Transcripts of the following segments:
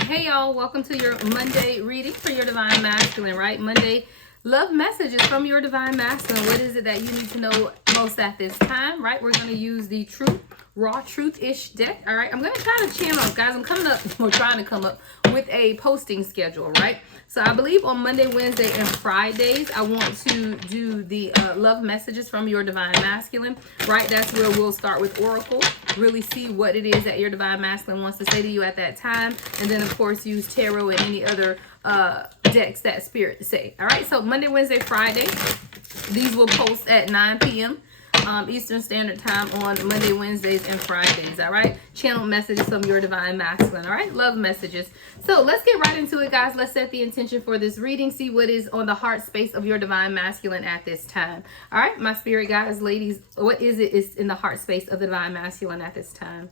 Hey y'all, welcome to your Monday reading for your Divine Masculine, right? Monday love messages from your Divine Masculine. What is it that you need to know most at this time, right? We're going to use the raw truth-ish deck, all right? I'm going to try to channel, guys. I'm coming up, we're trying to come up with a posting schedule, right? So I believe on Monday, Wednesday, and Fridays, I want to do the love messages from your Divine Masculine, right? That's where we'll start with Oracle, really see what it is that your Divine Masculine wants to say to you at that time. And then, of course, use Tarot and any other decks that Spirit say. All right, so Monday, Wednesday, Friday, these will post at 9 p.m. Eastern Standard Time on Monday, Wednesdays, and Fridays. All right, channel messages from your Divine Masculine. All right, love messages. So let's get right into it, guys. Let's set the intention for this reading. See what is on the heart space of your Divine Masculine at this time. All right, my spirit guides, ladies, what is it is in the heart space of the Divine Masculine at this time?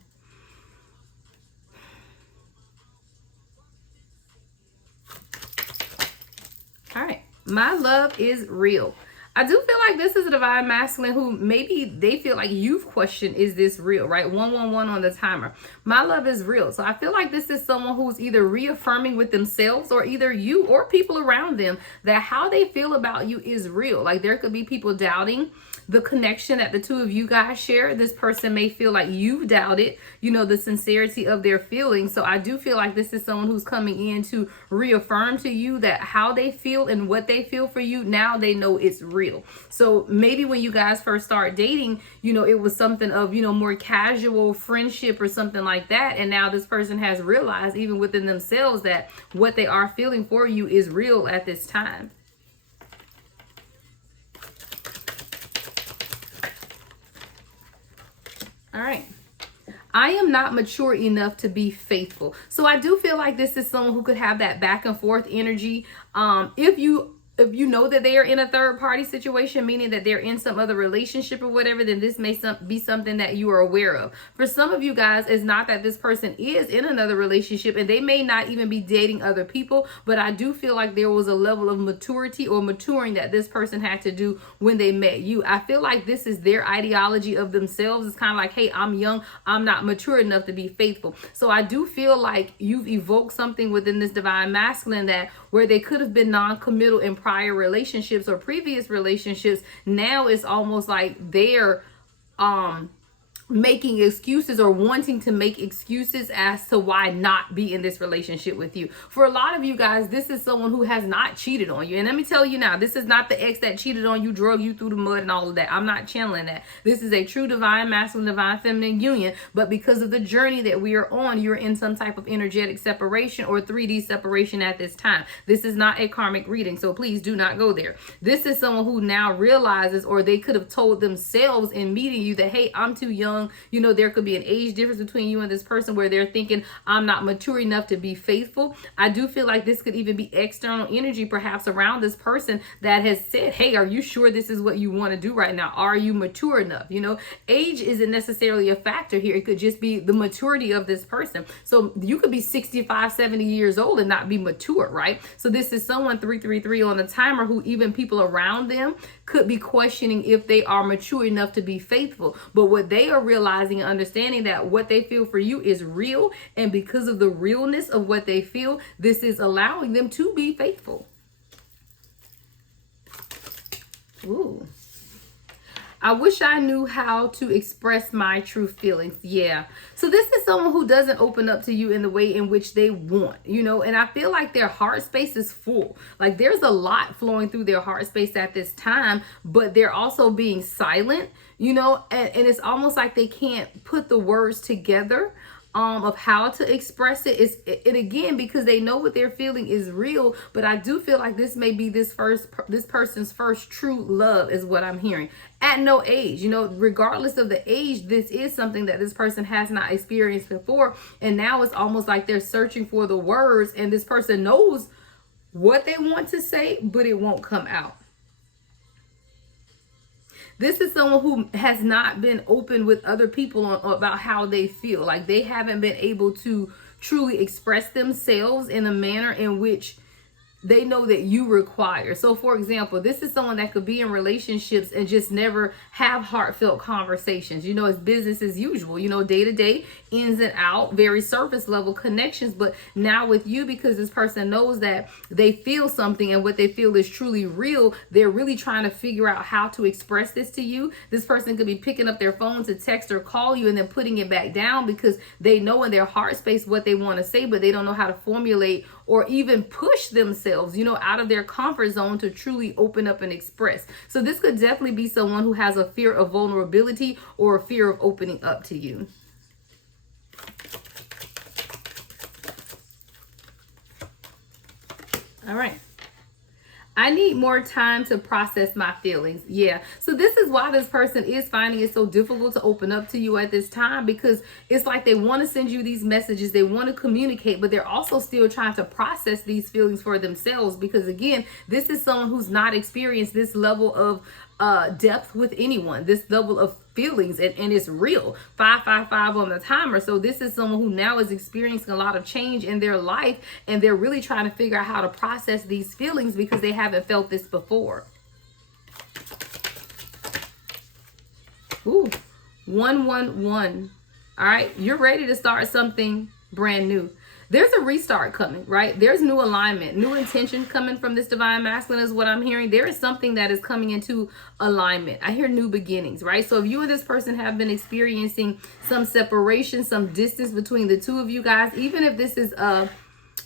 All right, my love is real. I do feel like this is a Divine Masculine who maybe they feel like you've questioned, is this real, right? 111 on the timer. My love is real. So I feel like this is someone who's either reaffirming with themselves or either you or people around them that how they feel about you is real. Like there could be people doubting the connection that the two of you guys share. This person may feel like you've doubted, the sincerity of their feelings. So I do feel like this is someone who's coming in to reaffirm to you that how they feel and what they feel for you, now they know it's real. So maybe when you guys first start dating, it was something of, more casual friendship or something like that. And now this person has realized even within themselves that what they are feeling for you is real at this time. All right. I am not mature enough to be faithful. So I do feel like this is someone who could have that back and forth energy. If you know that they are in a third party situation, meaning that they're in some other relationship or whatever, then this may be something that you are aware of. For some of you guys, it's not that this person is in another relationship and they may not even be dating other people, but I do feel like there was a level of maturity or maturing that this person had to do when they met you. I feel like this is their ideology of themselves. It's kind of like, hey, I'm young, I'm not mature enough to be faithful. So I do feel like you've evoked something within this Divine Masculine that where they could have been non-committal in prior relationships or previous relationships, now it's almost like they're making excuses or wanting to make excuses as to why not be in this relationship with you. For a lot of you guys, this is someone who has not cheated on you. And let me tell you now, this is not the ex that cheated on you, drug you through the mud and all of that. I'm not channeling that. This is a true Divine Masculine, Divine Feminine union. But because of the journey that we are on, you're in some type of energetic separation or 3D separation at this time. This is not a karmic reading, so please do not go there. This is someone who now realizes, or they could have told themselves in meeting you that, hey, I'm too young. There could be an age difference between you and this person where they're thinking, I'm not mature enough to be faithful. I do feel like this could even be external energy perhaps around this person that has said, hey, are you sure this is what you want to do right now? Are you mature enough? Age isn't necessarily a factor here. It could just be the maturity of this person. So you could be 65, 70 years old and not be mature, right? So this is someone 333 on the timer who even people around them could be questioning if they are mature enough to be faithful. But what they are realizing and understanding that what they feel for you is real. And because of the realness of what they feel, this is allowing them to be faithful. Ooh. I wish I knew how to express my true feelings. Yeah. So this is someone who doesn't open up to you in the way in which they want, and I feel like their heart space is full. Like there's a lot flowing through their heart space at this time, but they're also being silent, and it's almost like they can't put the words together of how to express it. And again, because they know what they're feeling is real, but I do feel like this may be this person's first true love is what I'm hearing at no age. Regardless of the age, this is something that this person has not experienced before, and now it's almost like they're searching for the words, and this person knows what they want to say, but it won't come out. This is someone who has not been open with other people about how they feel. Like they haven't been able to truly express themselves in a manner in which they know that you require. So for example, this is someone that could be in relationships and just never have heartfelt conversations. It's business as usual, day to day. ins and out, very surface level connections. But now with you, because this person knows that they feel something and what they feel is truly real, they're really trying to figure out how to express this to you. This person could be picking up their phone to text or call you and then putting it back down because they know in their heart space what they want to say, but they don't know how to formulate or even push themselves, out of their comfort zone to truly open up and express. So this could definitely be someone who has a fear of vulnerability or a fear of opening up to you. All right. I need more time to process my feelings. Yeah. So this is why this person is finding it so difficult to open up to you at this time, because it's like they want to send you these messages. They want to communicate, but they're also still trying to process these feelings for themselves. Because again, this is someone who's not experienced this level of depth with anyone, this level of feelings, and it's real. 555 on the timer. So this is someone who now is experiencing a lot of change in their life, and they're really trying to figure out how to process these feelings because they haven't felt this before. Ooh, 111. All right, you're ready to start something brand new. There's a restart coming, right? There's new alignment, new intention coming from this divine masculine is what I'm hearing. There is something that is coming into alignment. I hear new beginnings, right? So if you and this person have been experiencing some separation, some distance between the two of you guys, even if this is a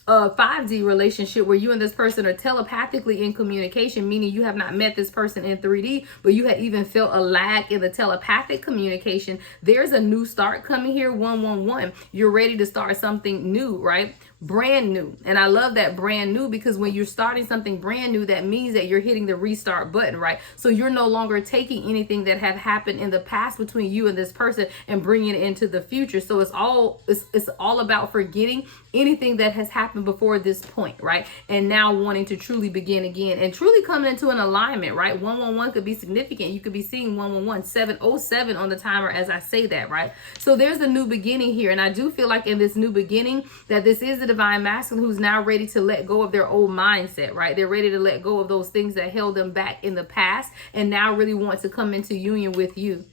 5D relationship where you and this person are telepathically in communication, meaning you have not met this person in 3D, but you had even felt a lag in the telepathic communication, there's a new start coming here. 111. You're ready to start something new, right? Brand new. And I love that brand new, because when you're starting something brand new, that means that you're hitting the restart button, right? So you're no longer taking anything that have happened in the past between you and this person and bringing it into the future. So it's all about forgetting anything that has happened before this point, right? And now wanting to truly begin again and truly coming into an alignment, right? 111 could be significant. You could be seeing 111, 707 on the timer as I say that, right? So there's a new beginning here. And I do feel like in this new beginning that this is the divine masculine who's now ready to let go of their old mindset, right? They're ready to let go of those things that held them back in the past and now really want to come into union with you.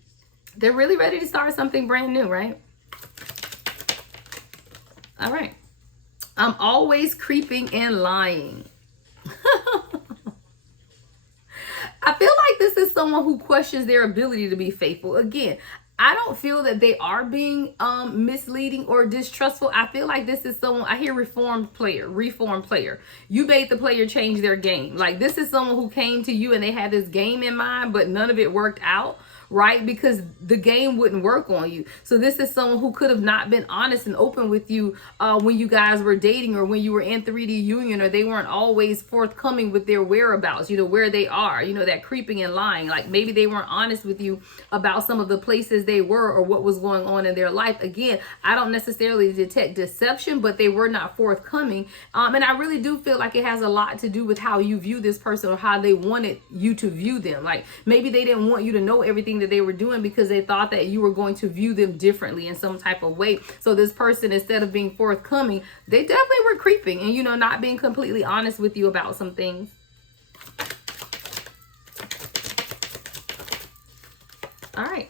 They're really ready to start something brand new, right? All right. I'm always creeping and lying. I feel like this is someone who questions their ability to be faithful. Again, I don't feel that they are being misleading or distrustful. I feel like this is someone, I hear reformed player. You made the player change their game. Like this is someone who came to you and they had this game in mind, but none of it worked out, right? Because the game wouldn't work on you. So this is someone who could have not been honest and open with you when you guys were dating or when you were in 3D union, or they weren't always forthcoming with their whereabouts, where they are, that creeping and lying. Like maybe they weren't honest with you about some of the places they were or what was going on in their life. Again, I don't necessarily detect deception, but they were not forthcoming. And I really do feel like it has a lot to do with how you view this person or how they wanted you to view them. Like maybe they didn't want you to know everything that they were doing because they thought that you were going to view them differently in some type of way. So this person, instead of being forthcoming, they definitely were creeping and, not being completely honest with you about some things. All right.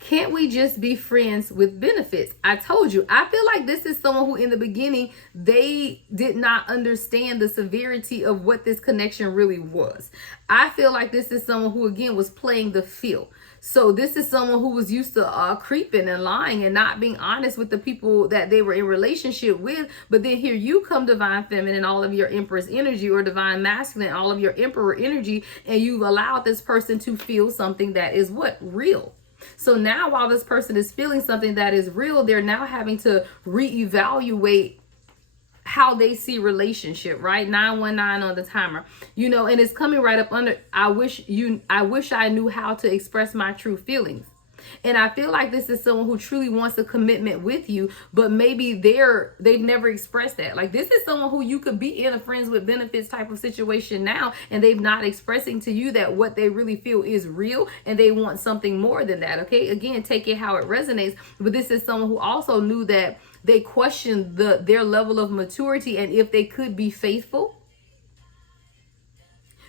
Can't we just be friends with benefits? I told you, I feel like this is someone who in the beginning, they did not understand the severity of what this connection really was. I feel like this is someone who, again, was playing the field. So this is someone who was used to creeping and lying and not being honest with the people that they were in relationship with. But then here you come, divine feminine, all of your empress energy, or divine masculine, all of your emperor energy, and you've allowed this person to feel something that is what? Real. So now while this person is feeling something that is real, they're now having to reevaluate how they see relationship, right? 919 on the timer, and it's coming right up under, I wish I knew how to express my true feelings. And I feel like this is someone who truly wants a commitment with you, but maybe they've never expressed that. Like this is someone who you could be in a friends with benefits type of situation now, and they've not expressing to you that what they really feel is real, and they want something more than that. Okay, again, take it how it resonates. But this is someone who also knew that they questioned their level of maturity and if they could be faithful.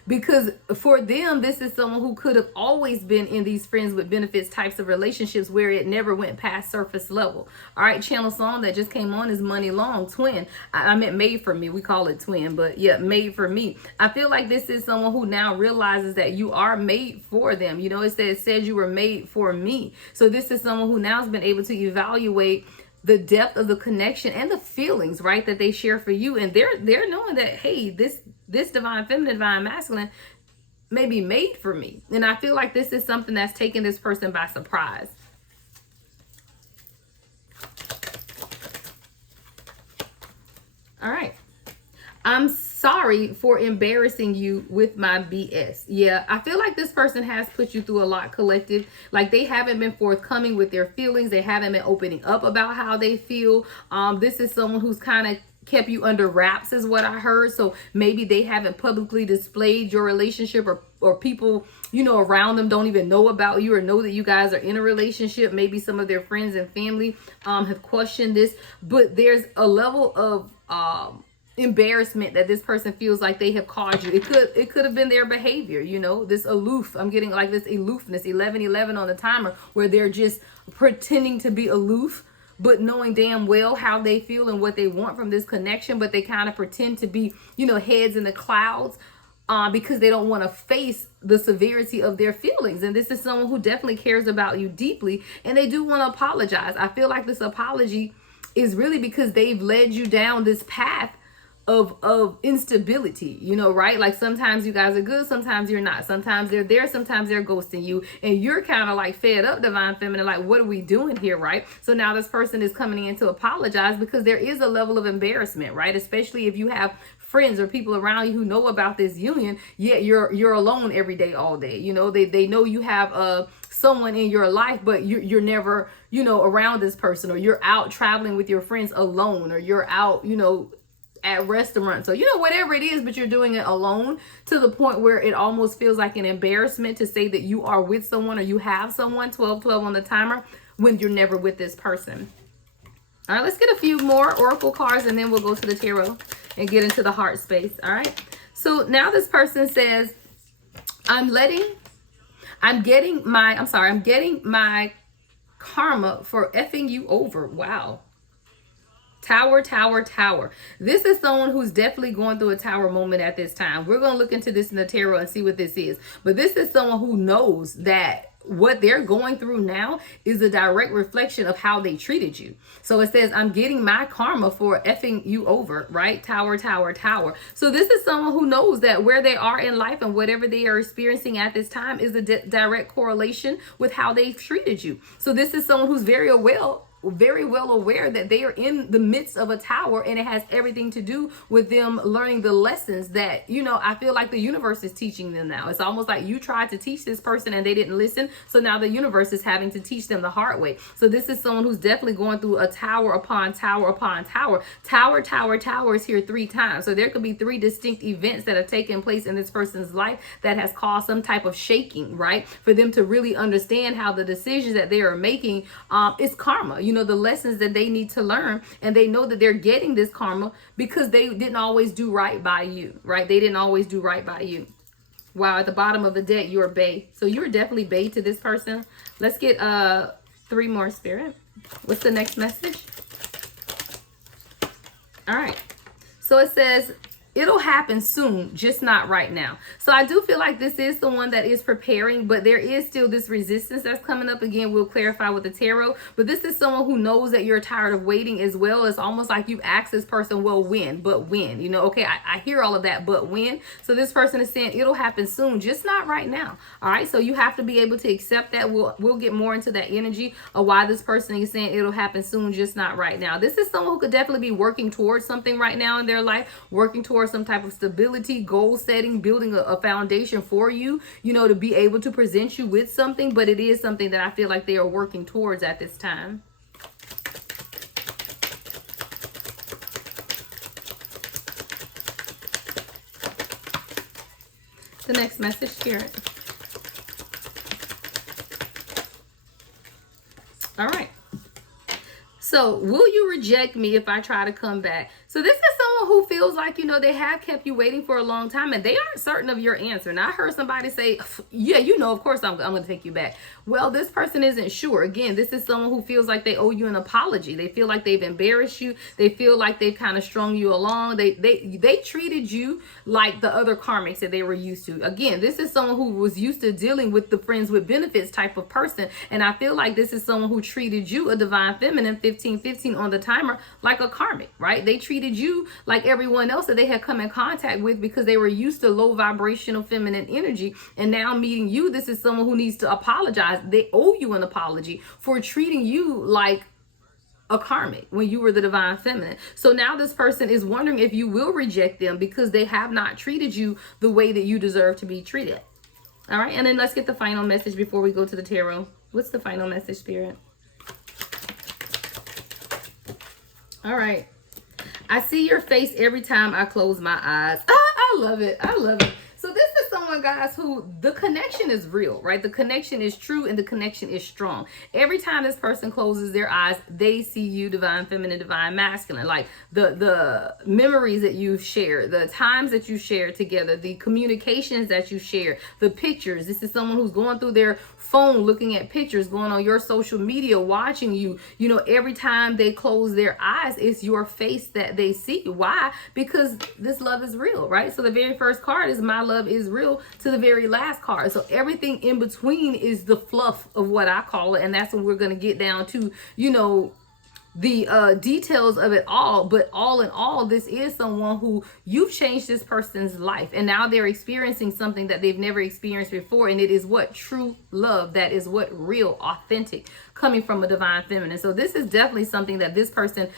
because for them, this is someone who could have always been in these friends with benefits types of relationships where it never went past surface level. All right, channel song that just came on is Money Long, Twin. I meant Made for Me. We call it Twin, but yeah, Made for Me. I feel like this is someone who now realizes that you are made for them. You know, it says you were made for me. So this is someone who now has been able to evaluate the depth of the connection and the feelings, right, that they share for you, and they're knowing that, hey, this divine feminine, divine masculine may be made for me. And I feel like this is something that's taken this person by surprise. All right. I'm sorry for embarrassing you with my BS. Yeah, I feel like this person has put you through a lot, collective. Like they haven't been forthcoming with their feelings. They haven't been opening up about how they feel. This is someone who's kind of kept you under wraps is what I heard. So maybe they haven't publicly displayed your relationship, or people, you know, around them don't even know about you or know that you guys are in a relationship. Maybe some of their friends and family have questioned this, but there's a level of embarrassment that this person feels like they have caused you. It could have been their behavior, you know, this aloof. I'm getting like this aloofness, 11:11 on the timer, where they're just pretending to be aloof, but knowing damn well how they feel and what they want from this connection, but they kind of pretend to be, you know, heads in the clouds because they don't want to face the severity of their feelings. And this is someone who definitely cares about you deeply, and they do want to apologize. I feel like this apology is really because they've led you down this path of instability, you know, right? Like sometimes you guys are good, sometimes you're not. Sometimes they're there, sometimes they're ghosting you, and you're kind of like fed up, divine feminine, like what are we doing here, right? So now this person is coming in to apologize because there is a level of embarrassment, right? Especially if you have friends or people around you who know about this union, yet you're alone every day, all day. You know, they know you have someone in your life, but you're never, you know, around this person, or you're out traveling with your friends alone, or you're out, you know, at restaurants, so you know, whatever it is, but you're doing it alone, to the point where it almost feels like an embarrassment to say that you are with someone or you have someone. 12:12 on the timer, when you're never with this person. All right, let's get a few more oracle cards and then we'll go to the tarot and get into the heart space. All right, so now this person says, I'm getting my karma for effing you over. Wow. Tower, tower, tower. This is someone who's definitely going through a tower moment at this time. We're going to look into this in the tarot and see what this is. But this is someone who knows that what they're going through now is a direct reflection of how they treated you. So it says, I'm getting my karma for effing you over, right? Tower, tower, tower. So this is someone who knows that where they are in life and whatever they are experiencing at this time is a direct correlation with how they've treated you. So this is someone who's very well aware that they are in the midst of a tower, and it has everything to do with them learning the lessons that, you know, I feel like the universe is teaching them now. It's almost like you tried to teach this person and they didn't listen, so now the universe is having to teach them the hard way. So this is someone who's definitely going through a tower upon tower upon tower. Tower, tower, tower is here 3 times. So there could be 3 distinct events that have taken place in this person's life that has caused some type of shaking, right? For them to really understand how the decisions that they are making is karma. You know, the lessons that they need to learn, and they know that they're getting this karma because they didn't always do right by you, right? They didn't always do right by you. Wow, at the bottom of the deck, you're bae. So you're definitely bae to this person. Let's get 3 more, Spirit. What's the next message? All right. So it says, it'll happen soon, just not right now. So I do feel like this is the one that is preparing, but there is still this resistance that's coming up. Again, we'll clarify with the tarot, but this is someone who knows that you're tired of waiting as well. It's almost like you've asked this person, well, when? But when? You know, okay, I hear all of that, but when? So this person is saying it'll happen soon, just not right now. All right, so you have to be able to accept that. We'll get more into that energy of why this person is saying it'll happen soon, just not right now. This is someone who could definitely be working towards something right now in their life, working towards some type of stability, goal setting, building a foundation for you, you know, to be able to present you with something. But it is something that I feel like they are working towards at this time. The next message, Spirit. All right. So, will you reject me if I try to come back? So this is someone someone who feels like, they have kept you waiting for a long time and they aren't certain of your answer. Now, I heard somebody say, yeah, of course I'm going to take you back. Well, this person isn't sure. Again, this is someone who feels like they owe you an apology. They feel like they've embarrassed you. They feel like they've kind of strung you along. They treated you like the other karmics that they were used to. Again, this is someone who was used to dealing with the friends with benefits type of person. And I feel like this is someone who treated you, a divine feminine, 1515 on the timer, like a karmic, right? They treated you like everyone else that they had come in contact with because they were used to low vibrational feminine energy. And now meeting you, this is someone who needs to apologize. They owe you an apology for treating you like a karmic when you were the divine feminine. So now this person is wondering if you will reject them because they have not treated you the way that you deserve to be treated. All right, and then let's get the final message before we go to the tarot. What's the final message, Spirit? All right. I see your face every time I close my eyes. I love it. I love it. So this is someone, guys, who the connection is real, right? The connection is true and the connection is strong. Every time this person closes their eyes, they see you, divine feminine, divine masculine. Like the memories that you share, the times that you share together, the communications that you share, the pictures. This is someone who's going through their phone, looking at pictures, going on your social media, watching you. Every time they close their eyes, it's your face that they see. Why? Because this love is real, right? So the very first card is my love is real to the very last card. So everything in between is the fluff of what I call it. And that's when we're going to get down to, the details of it all. But all in all, this is someone who you've changed this person's life, and now they're experiencing something that they've never experienced before. And it is what? True love. That is what? Real, authentic, coming from a divine feminine. So this is definitely something that this person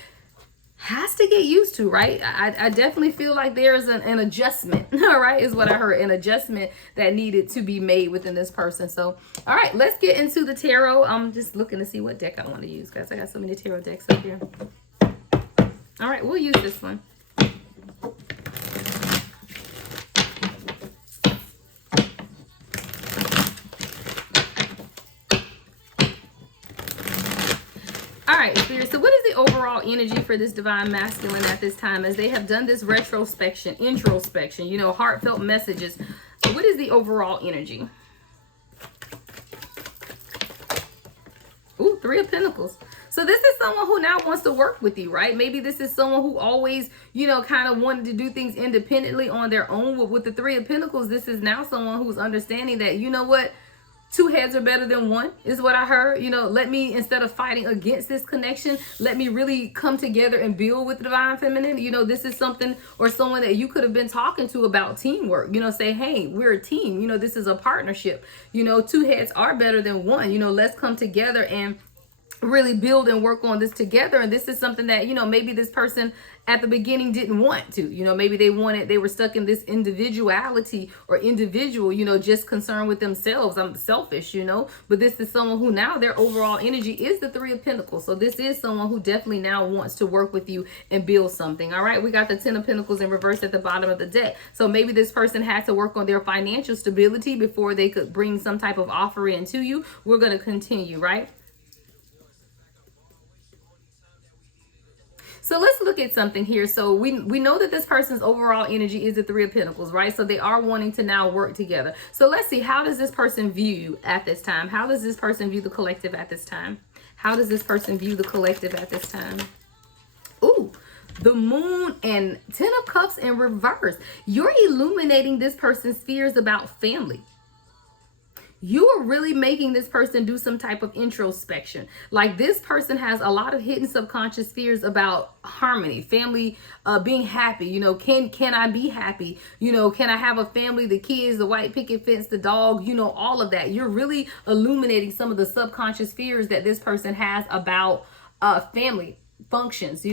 has to get used to, right? I definitely feel like there's an adjustment, all right, is what I heard, an adjustment that needed to be made within this person. So, all right, let's get into the tarot. I'm just looking to see what deck I want to use, guys. I got so many tarot decks up here. All right, we'll use this one. All right, Spirit, so what is the overall energy for this divine masculine at this time as they have done this retrospection, introspection, heartfelt messages? What is the overall energy? Ooh, Three of Pentacles. So this is someone who now wants to work with you, right? Maybe this is someone who always, kind of wanted to do things independently on their own. With the Three of Pentacles, this is now someone who's understanding that, what? Two heads are better than one is what I heard. Let me, instead of fighting against this connection, let me really come together and build with the divine feminine. This is something or someone that you could have been talking to about teamwork. Say, hey, we're a team. This is a partnership. Two heads are better than one. Let's come together and really build and work on this together. And this is something that, maybe this person at the beginning didn't want to, maybe they were stuck in this individuality or individual, just concerned with themselves. I'm selfish, but this is someone who now their overall energy is the Three of Pentacles. So this is someone who definitely now wants to work with you and build something. All right. We got the Ten of Pentacles in reverse at the bottom of the deck. So maybe this person had to work on their financial stability before they could bring some type of offer in to you. We're going to continue, right? So let's look at something here. So we know that this person's overall energy is the Three of Pentacles, right? So they are wanting to now work together. So let's see, how does this person view you at this time? How does this person view the collective at this time? How does this person view the collective at this time? Ooh, the Moon and Ten of Cups in reverse. You're illuminating this person's fears about family. You are really making this person do some type of introspection. Like this person has a lot of hidden subconscious fears about harmony, family, being happy. Can I be happy? Can I have a family, the kids, the white picket fence, the dog, all of that. You're really illuminating some of the subconscious fears that this person has about family functions,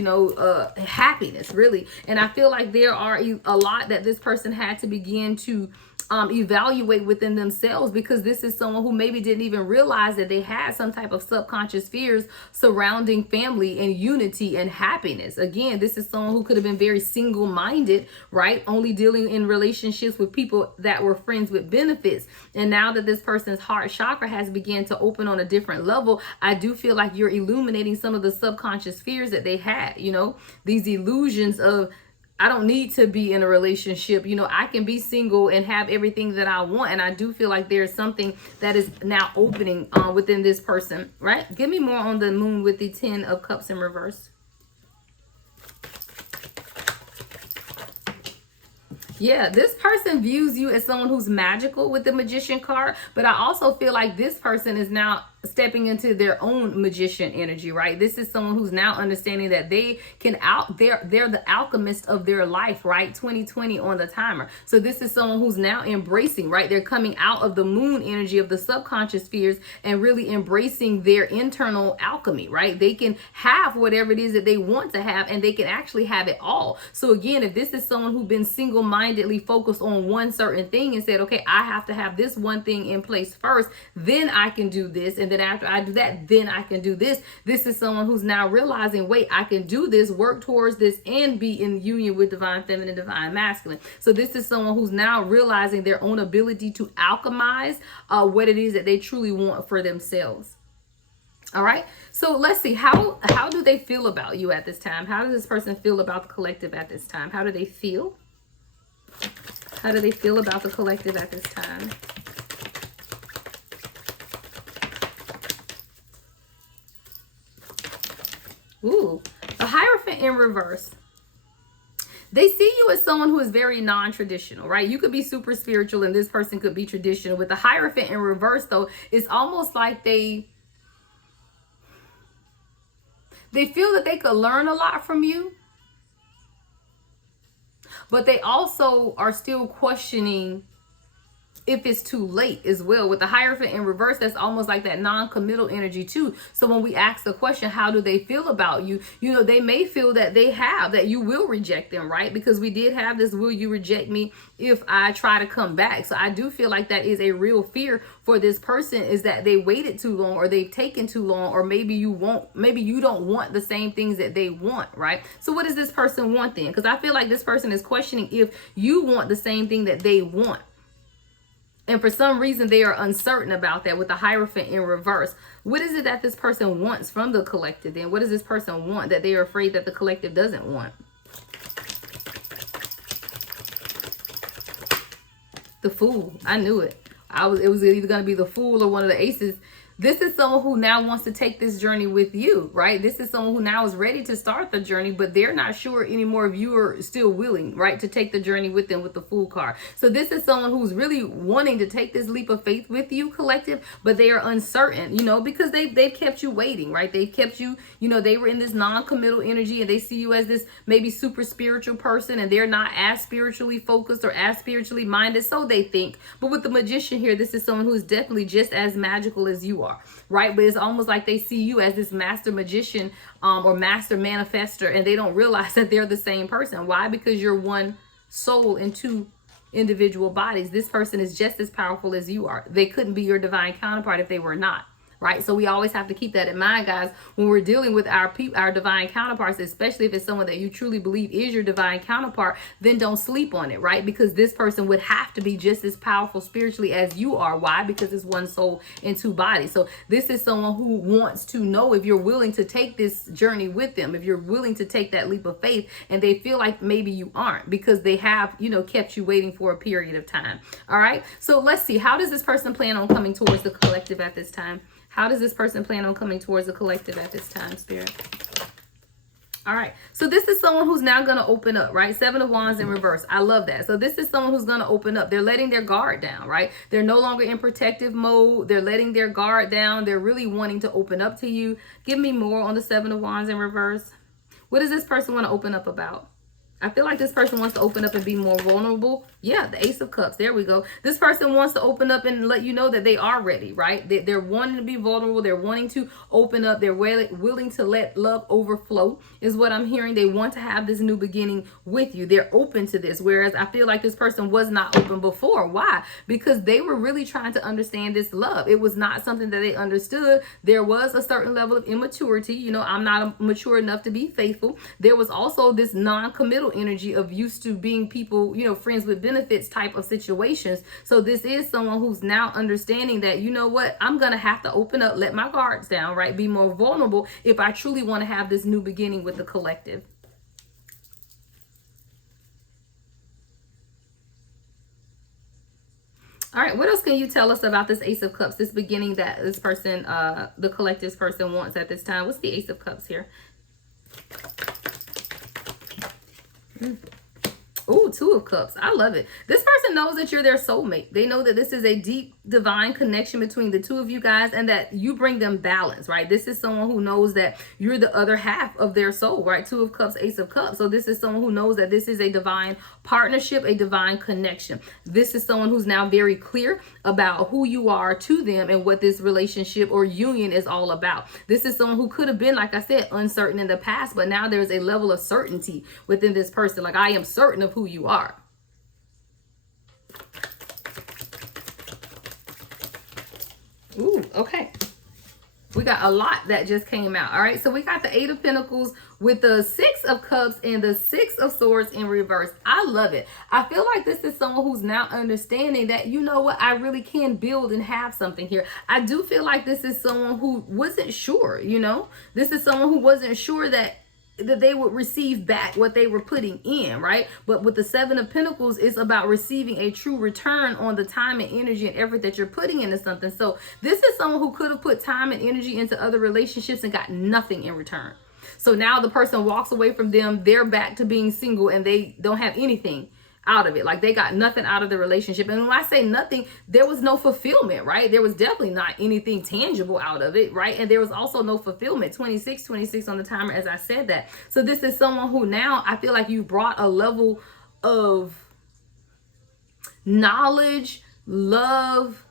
happiness, really. And I feel like there are a lot that this person had to begin to evaluate within themselves, because this is someone who maybe didn't even realize that they had some type of subconscious fears surrounding family and unity and happiness. Again, this is someone who could have been very single-minded, right? Only dealing in relationships with people that were friends with benefits. And now that this person's heart chakra has begun to open on a different level, I do feel like you're illuminating some of the subconscious fears that they had, these illusions of I don't need to be in a relationship. You know, I can be single and have everything that I want. And I do feel like there's something that is now opening within this person, right? Give me more on the moon with the 10 of Cups in reverse. Yeah, this person views you as someone who's magical with the Magician card, but I also feel like this person is now stepping into their own magician energy, right? This is someone who's now understanding that they can they're the alchemist of their life, right? 2020 on the timer. So this is someone who's now embracing, right? They're coming out of the moon energy of the subconscious spheres and really embracing their internal alchemy, right? They can have whatever it is that they want to have, and they can actually have it all. So again, if this is someone who's been single-mindedly focused on one certain thing and said, okay, I have to have this one thing in place first, then I can do this, and then after I do that, then I can do this. This is someone who's now realizing, wait, I can do this, work towards this, and be in union with divine feminine, divine masculine. So this is someone who's now realizing their own ability to alchemize what it is that they truly want for themselves. All right, so let's see, how do they feel about you at this time? How does this person feel about the collective at this time? How do they feel? How do they feel about the collective at this time? Ooh, a Hierophant in reverse. They see you as someone who is very non-traditional, right? You could be super spiritual and this person could be traditional. With the Hierophant in reverse, though, it's almost like they feel that they could learn a lot from you, but they also are still questioning if it's too late as well. With the Hierophant in reverse, that's almost like that non-committal energy too. So when we ask the question, how do they feel about you? You know, they may feel that that you will reject them, right? Because we did have this, will you reject me if I try to come back? So I do feel like that is a real fear for this person, is that they waited too long, or they've taken too long, or maybe you don't want the same things that they want, right? So what does this person want then? Because I feel like this person is questioning if you want the same thing that they want. And for some reason, they are uncertain about that with the Hierophant in reverse. What is it that this person wants from the collective then? What does this person want that they are afraid that the collective doesn't want? The Fool. I knew it. It was either going to be the Fool or one of the aces. This is someone who now wants to take this journey with you, right? This is someone who now is ready to start the journey, but they're not sure anymore if you are still willing, right, to take the journey with them with the Fool card. So this is someone who's really wanting to take this leap of faith with you, collective, but they are uncertain, you know, because they've kept you waiting, right? They've kept you, you know, they were in this non-committal energy, and they see you as this maybe super spiritual person, and they're not as spiritually focused or as spiritually minded, so they think. But with the Magician here, this is someone who is definitely just as magical as you are, right? But it's almost like they see you as this master magician or master manifester, and they don't realize that they're the same person. Why? Because you're one soul in two individual bodies. This person is just as powerful as you are. They couldn't be your divine counterpart if they were not. Right? So we always have to keep that in mind, guys, when we're dealing with our divine counterparts, especially if it's someone that you truly believe is your divine counterpart, then don't sleep on it, right? Because this person would have to be just as powerful spiritually as you are. Why? Because it's one soul in two bodies. So this is someone who wants to know if you're willing to take this journey with them, if you're willing to take that leap of faith, and they feel like maybe you aren't because they have, you know, kept you waiting for a period of time. All right. So let's see. How does this person plan on coming towards the collective at this time? How does this person plan on coming towards the collective at this time, Spirit? All right. So this is someone who's now going to open up, right? 7 of Wands in reverse. I love that. So this is someone who's going to open up. They're letting their guard down, right? They're no longer in protective mode. They're letting their guard down. They're really wanting to open up to you. Give me more on the 7 of Wands in reverse. What does this person want to open up about? I feel like this person wants to open up and be more vulnerable. Yeah, the Ace of Cups. There we go. This person wants to open up and let you know that they are ready, right? They're wanting to be vulnerable. They're wanting to open up. They're willing to let love overflow is what I'm hearing. They want to have this new beginning with you. They're open to this. Whereas I feel like this person was not open before. Why? Because they were really trying to understand this love. It was not something that they understood. There was a certain level of immaturity. You know, I'm not mature enough to be faithful. There was also this non-committal energy of used to being people, you know, friends with benefits type of situations. So this is someone who's now understanding that, you know what, I'm going to have to open up, let my guards down, right? Be more vulnerable if I truly want to have this new beginning with the collective. All right, what else can you tell us about this Ace of Cups, this beginning that this person, the collective's person wants at this time? What's the Ace of Cups here? Ooh, Two of Cups. I love it. This person knows that you're their soulmate. They know that this is a deep divine connection between the two of you guys and that you bring them balance, right? This is someone who knows that you're the other half of their soul, right? Two of Cups, Ace of Cups. So this is someone who knows that this is a divine partnership, a divine connection. This is someone who's now very clear about who you are to them and what this relationship or union is all about. This is someone who could have been, like I said, uncertain in the past, but now there's a level of certainty within this person. Like, I am certain of who you are. Ooh, okay. We got a lot that just came out. All right, so we got the Eight of Pentacles with the Six of Cups and the Six of Swords in reverse. I love it. I feel like this is someone who's now understanding that, you know what, I really can build and have something here. I do feel like this is someone who wasn't sure, you know. This is someone who wasn't sure that they would receive back what they were putting in, right? But with the Seven of Pentacles, it's about receiving a true return on the time and energy and effort that you're putting into something. So this is someone who could have put time and energy into other relationships and got nothing in return. So now the person walks away from them, they're back to being single and they don't have anything out of it. Like, they got nothing out of the relationship. And when I say nothing, there was no fulfillment, right? There was definitely not anything tangible out of it, right? And there was also no fulfillment. 26 on the timer as I said that. So this is someone who now I feel like you brought a level of knowledge, love,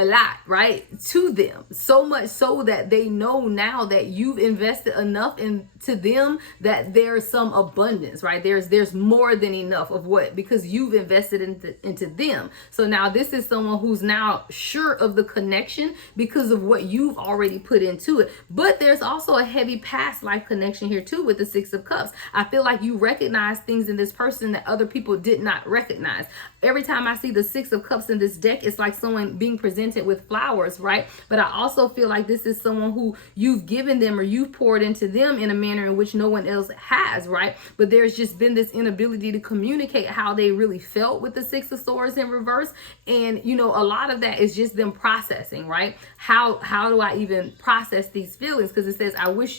a lot, right, to them, so much so that they know now that you've invested enough into them that there's some abundance, right? There's more than enough of what, because you've invested into them. So now this is someone who's now sure of the connection because of what you've already put into it. But there's also a heavy past life connection here too with the Six of Cups. I feel like you recognize things in this person that other people did not recognize. Every time I see the Six of Cups in this deck, it's like someone being presented with flowers, right? But I also feel like this is someone who you've given them or you've poured into them in a manner in which no one else has, right? But there's just been this inability to communicate how they really felt with the Six of Swords in reverse. And, you know, a lot of that is just them processing, right? How do I even process these feelings? Because it says, I wish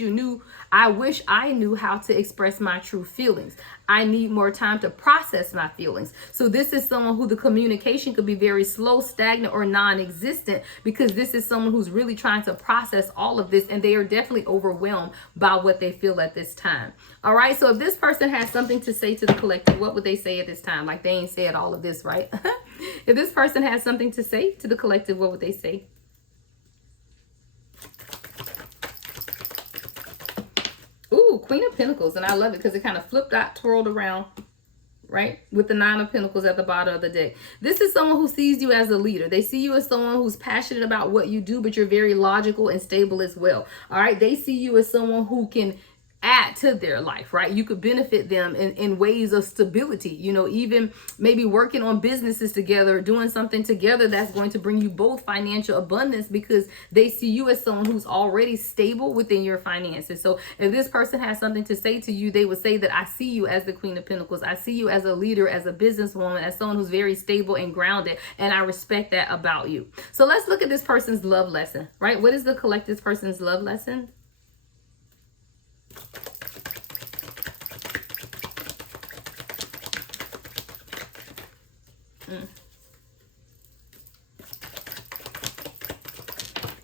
I knew how to express my true feelings. I need more time to process my feelings. So this is someone who the communication could be very slow, stagnant, or non-existent, because this is someone who's really trying to process all of this, and they are definitely overwhelmed by what they feel at this time. All right, so if this person has something to say to the collective, what would they say at this time? Like, they ain't said all of this, right? If this person has something to say to the collective, what would they say? Ooh, Queen of Pentacles. And I love it because it kind of flipped out, twirled around, right? With the Nine of Pentacles at the bottom of the deck. This is someone who sees you as a leader. They see you as someone who's passionate about what you do, but you're very logical and stable as well. All right. They see you as someone who can add to their life, right? You could benefit them in ways of stability, you know, even maybe working on businesses together, doing something together that's going to bring you both financial abundance, because they see you as someone who's already stable within your finances. So if this person has something to say to you, they would say that I see you as the Queen of Pentacles. I see you as a leader, as a businesswoman, as someone who's very stable and grounded, and I respect that about you. So let's look at this person's love lesson, right? What is the collective person's love lesson?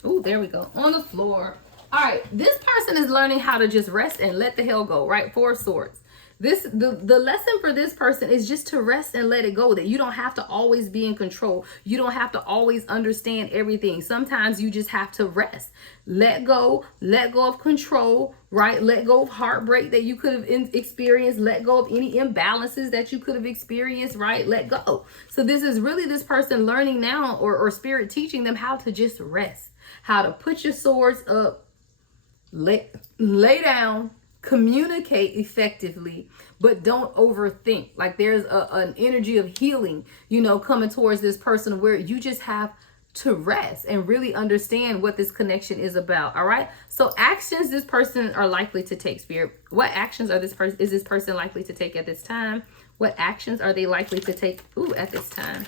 Oh, there we go. On the floor. All right. This person is learning how to just rest and let the hell go, right? Four of Swords. The lesson for this person is just to rest and let it go, that you don't have to always be in control. You don't have to always understand everything. Sometimes you just have to rest. Let go of control, right? Let go of heartbreak that you could have experienced. Let go of any imbalances that you could have experienced, right? Let go. So this is really this person learning now, or spirit teaching them how to just rest, how to put your swords up, lay down, communicate effectively, but don't overthink. Like, there's an energy of healing, you know, coming towards this person, where you just have to rest and really understand what this connection is about. All right. So actions this person are likely to take, Spirit. What actions is this person likely to take at this time? What actions are they likely to take, at this time?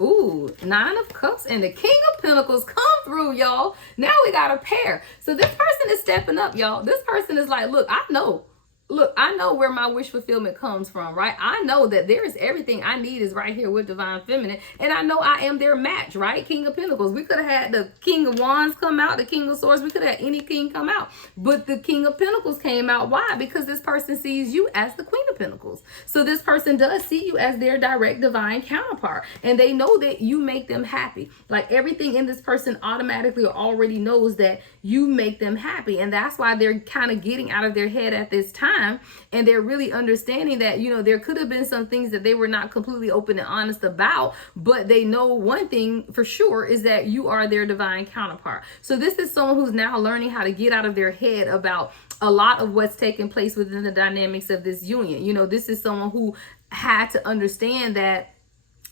Ooh, 9 of Cups and the King of Pentacles come through, y'all. Now we got a pair. So this person is stepping up, y'all. This person is like, look, I know. Look, I know where my wish fulfillment comes from, right? I know that there is everything I need is right here with Divine Feminine. And I know I am their match, right? King of Pentacles. We could have had the King of Wands come out, the King of Swords. We could have had any king come out. But the King of Pentacles came out. Why? Because this person sees you as the Queen of Pentacles. So this person does see you as their direct divine counterpart. And they know that you make them happy. Like everything in this person automatically already knows that you make them happy. And that's why they're kind of getting out of their head at this time. And they're really understanding that, there could have been some things that they were not completely open and honest about, but they know one thing for sure is that you are their divine counterpart. So this is someone who's now learning how to get out of their head about a lot of what's taking place within the dynamics of this union. This is someone who had to understand that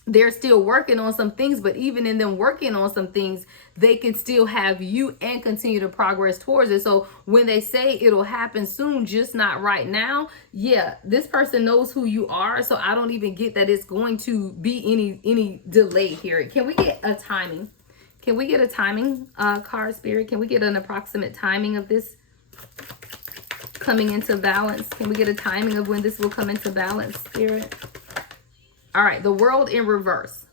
they're still working on some things, but even in them working on some things, they can still have you and continue to progress towards it. So when they say it'll happen soon, just not right now, yeah, this person knows who you are. So I don't even get that it's going to be any delay here. Can we get a timing? Can we get a timing card, Spirit? Can we get an approximate timing of this coming into balance? Can we get a timing of when this will come into balance, Spirit? All right, the World in reverse.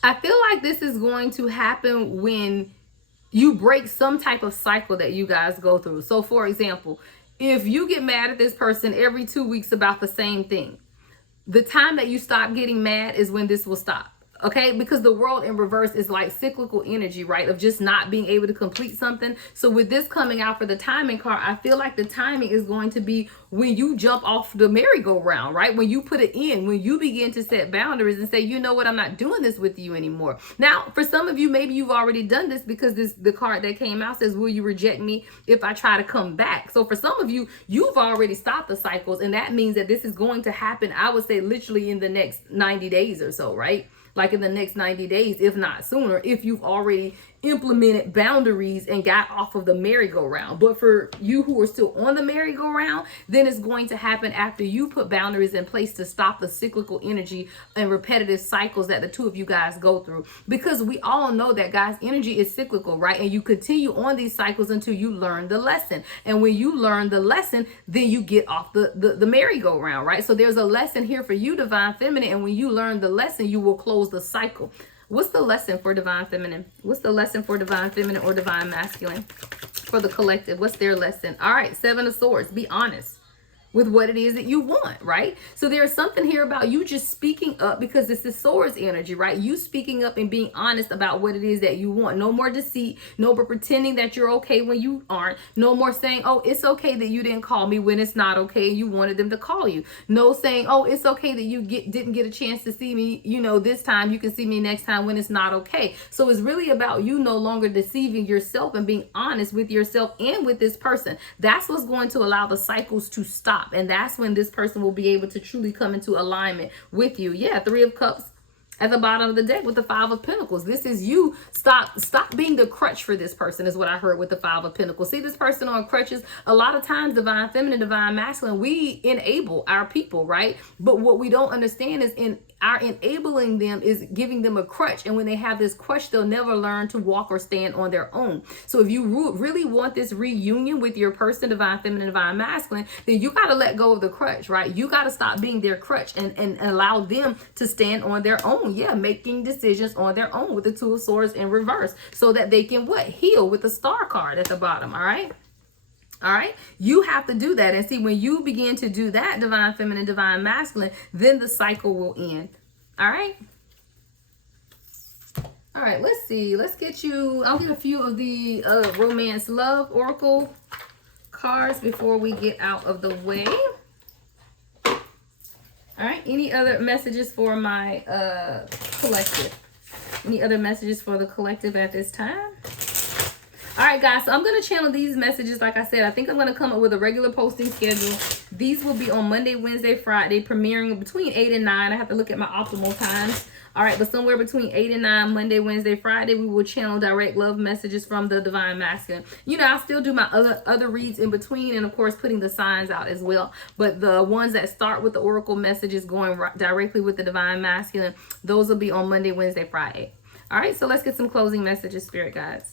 I feel like this is going to happen when you break some type of cycle that you guys go through. So for example, if you get mad at this person every 2 weeks about the same thing, the time that you stop getting mad is when this will stop. Okay, because the World in reverse is like cyclical energy, right? Of just not being able to complete something. So with this coming out for the timing card, I feel like the timing is going to be when you jump off the merry-go-round, right? When you put it in, when you begin to set boundaries and say, you know what, I'm not doing this with you anymore. Now, for some of you, maybe you've already done this because the card that came out says, will you reject me if I try to come back? So for some of you, you've already stopped the cycles, and that means that this is going to happen, I would say, literally in the next 90 days or so, right? Like in the next 90 days, if not sooner, if you've already implemented boundaries and got off of the merry-go-round. But for you who are still on the merry-go-round, then it's going to happen after you put boundaries in place to stop the cyclical energy and repetitive cycles that the two of you guys go through. Because we all know that, guys, energy is cyclical, right? And you continue on these cycles until you learn the lesson. And when you learn the lesson, then you get off the merry-go-round, right? So there's a lesson here for you, Divine Feminine. And when you learn the lesson, you will close the cycle. What's the lesson for Divine Feminine? What's the lesson for Divine Feminine or Divine Masculine? For the collective, what's their lesson? All right, 7 of Swords. Be honest with what it is that you want, right? So there's something here about you just speaking up, because this is Swords energy, right? You speaking up and being honest about what it is that you want. No more deceit, no more pretending that you're okay when you aren't. No more saying, oh, it's okay that you didn't call me when it's not okay. You wanted them to call you. No saying, oh, it's okay that you didn't get a chance to see me, this time. You can see me next time when it's not okay. So it's really about you no longer deceiving yourself and being honest with yourself and with this person. That's what's going to allow the cycles to stop. And that's when this person will be able to truly come into alignment with you. Yeah, 3 of Cups at the bottom of the deck with the 5 of Pentacles. This is you. Stop being the crutch for this person is what I heard with the 5 of Pentacles. See this person on crutches. A lot of times, Divine Feminine, Divine Masculine, we enable our people, right? But what we don't understand is in our enabling them is giving them a crutch. And when they have this crutch, they'll never learn to walk or stand on their own. So if you really want this reunion with your person, Divine Feminine, Divine Masculine, then you got to let go of the crutch, right? You got to stop being their crutch and allow them to stand on their own. Yeah, making decisions on their own with the 2 of Swords in reverse so that they can what? Heal with the Star card at the bottom, all right? All right, you have to do that. And see, when you begin to do that, Divine Feminine, Divine Masculine, then the cycle will end. All right. All right, let's see. Let's get you, I'll get a few of the Romance Love Oracle cards before we get out of the way. All right, any other messages for my collective? Any other messages for the collective at this time? All right, guys, so I'm going to channel these messages. Like I said, I think I'm going to come up with a regular posting schedule. These will be on Monday, Wednesday, Friday, premiering between 8 and 9. I have to look at my optimal times All right, but somewhere between 8 and 9, Monday, Wednesday, Friday, we will channel direct love messages from the divine masculine. You know, I'll still do my other reads in between, and of course putting the signs out as well. But the ones that start with the oracle messages going directly with the divine masculine, those will be on Monday, Wednesday, Friday. All right, so let's get some closing messages, spirit guides.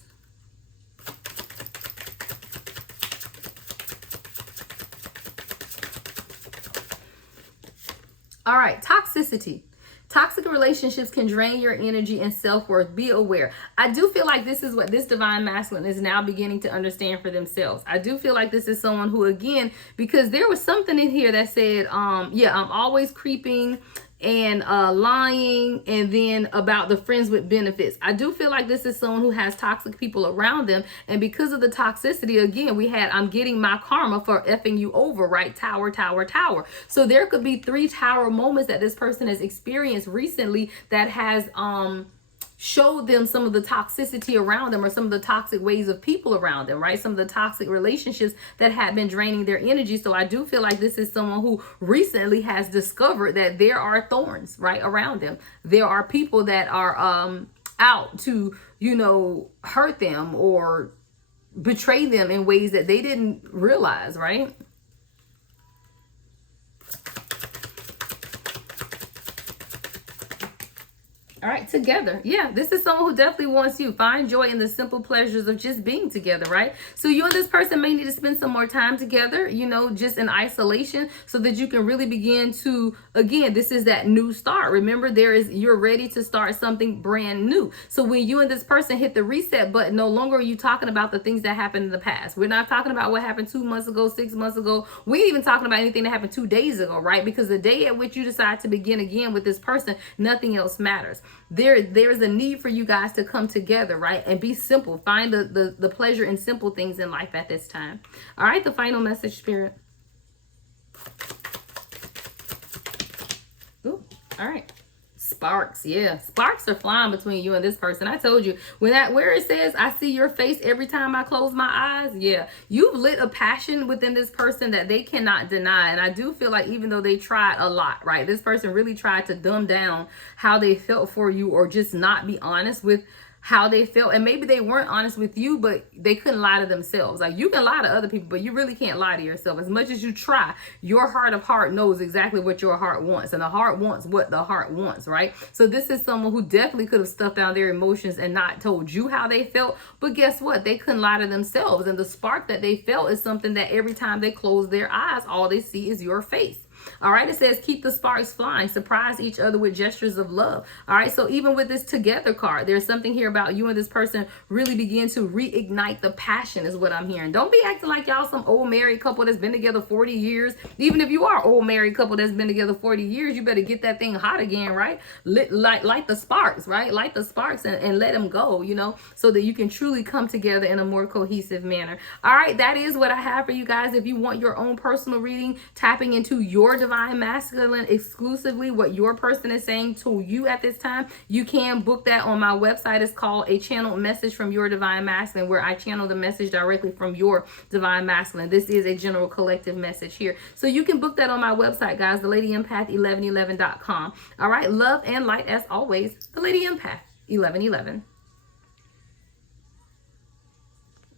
All right, toxicity. Toxic relationships can drain your energy and self-worth. Be aware. I do feel like this is what this divine masculine is now beginning to understand for themselves. I do feel like this is someone who, again, because there was something in here that said, yeah, I'm always creeping and lying, and then about the friends with benefits. I do feel like this is someone who has toxic people around them, and because of the toxicity, again, we had I'm getting my karma for effing you over, right? Tower, tower, tower. So there could be 3 tower moments that this person has experienced recently that has showed them some of the toxicity around them, or some of the toxic ways of people around them, right? Some of the toxic relationships that had been draining their energy. So I do feel like this is someone who recently has discovered that there are thorns, right, around them. There are people that are out to, you know, hurt them or betray them in ways that they didn't realize, right? All right, together. Yeah, this is someone who definitely wants you. Find joy in the simple pleasures of just being together, right? So you and this person may need to spend some more time together, you know, just in isolation, so that you can really begin to, again, this is that new start. Remember, you're ready to start something brand new. So when you and this person hit the reset button, no longer are you talking about the things that happened in the past. We're not talking about what happened 2 months ago, 6 months ago. We ain't even talking about anything that happened 2 days ago, right? Because the day at which you decide to begin again with this person, nothing else matters. There's a need for you guys to come together, right? And be simple. Find the pleasure in simple things in life at this time. All right, the final message, spirit. Ooh, all right. Sparks, yeah. Sparks are flying between you and this person. I told you, where it says, I see your face every time I close my eyes. Yeah, you've lit a passion within this person that they cannot deny. And I do feel like even though they tried a lot, right? This person really tried to dumb down how they felt for you, or just not be honest with how they felt. And maybe they weren't honest with you, but they couldn't lie to themselves. Like, you can lie to other people, but you really can't lie to yourself. As much as you try, your heart of heart knows exactly what your heart wants, and the heart wants what the heart wants, right? So this is someone who definitely could have stuffed down their emotions and not told you how they felt, but guess what? They couldn't lie to themselves, and the spark that they felt is something that every time they close their eyes, all they see is your face. All right, it says keep the sparks flying, surprise each other with gestures of love. All right, so even with this together card, there's something here about you and this person really begin to reignite the passion, is what I'm hearing. Don't be acting like y'all some old married couple that's been together 40 years. Even if you are old married couple that's been together 40 years, you better get that thing hot again, right? Light the sparks, right? Light the sparks and let them go, you know, so that you can truly come together in a more cohesive manner. All right, that is what I have for you guys. If you want your own personal reading, tapping into your divine masculine exclusively, what your person is saying to you at this time, you can book that on my website. It's called A Channeled Message from Your Divine Masculine, where I channel the message directly from your divine masculine. This is a general collective message here, so you can book that on my website, guys, thelady1111.com. all right, love and light as always, the Lady Empath 1111.